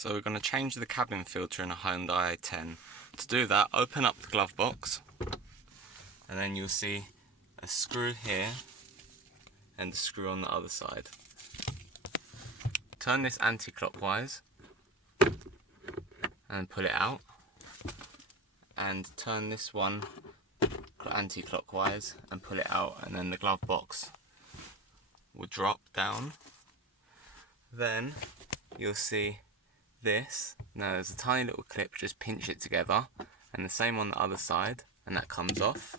So we're going to change the cabin filter in a Hyundai i10. To do that, open up the glove box and then you'll see a screw here and a screw on the other side. Turn this anti-clockwise and pull it out, and turn this one anti-clockwise and pull it out, and then the glove box will drop down. Then you'll see this. Now there's a tiny little clip, just pinch it together, and the same on the other side, and that comes off.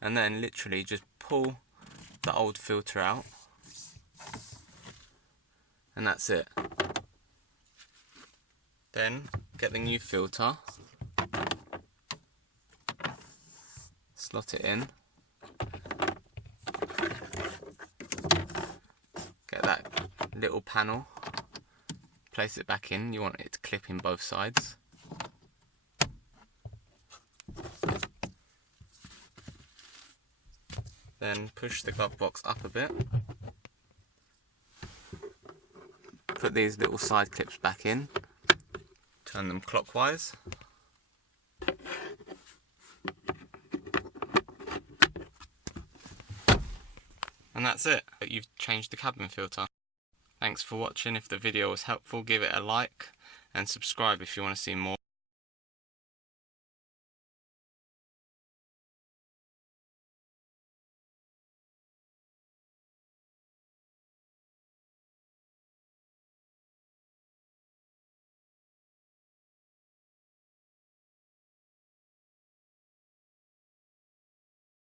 And then literally just pull the old filter out, and that's it. Then get the new filter, slot it in, get that little panel, place it back in. You want it to clip in both sides. Then push the glove box up a bit. Put these little side clips back in. Turn them clockwise. And that's it. You've changed the cabin filter. Thanks for watching. If the video was helpful, give it a like and subscribe if you want to see more.